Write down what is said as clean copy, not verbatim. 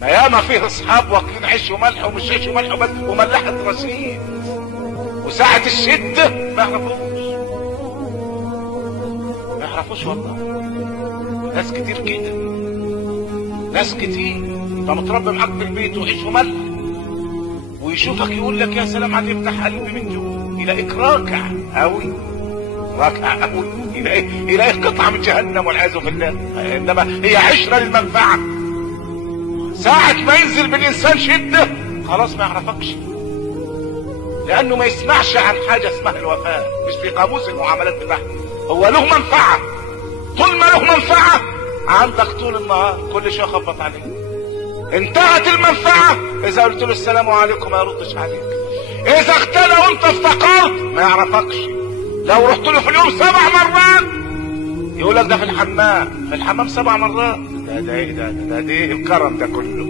ما ياما فيه اصحاب واكلين عيش وملح ومش عيش وملح بس وملحة رصيد، وساعة الشدة ما يعرفوش والله. ناس كتير كده، ناس كتير. انت متربي معاك في البيت وعيش وملح، ويشوفك يقول لك يا سلام على يفتح قلبي من جوه، يلاقيك راكع قوي راكع قوي، يلاقيك قطعة من جهنم والعياذ بالله. انما هي عشرة للمنفعة. ساعة ما ينزل بالإنسان شدة خلاص ما يعرفكش، لأنه ما يسمعش عن حاجة اسمها الوفاء، مش في قاموس المعاملات بتاعته. هو له منفعة، طول ما له منفعة عندك طول النهار كل شيء خبط عليك. انتهت المنفعة إذا قلت له السلام عليكم ما يردش عليك. إذا اغتنى وأنت افتقرت ما يعرفكش. لو رحت له في اليوم 7 مرات يقول لك ده في الحمام 7 مرات. ده ايه الكرم ده كله؟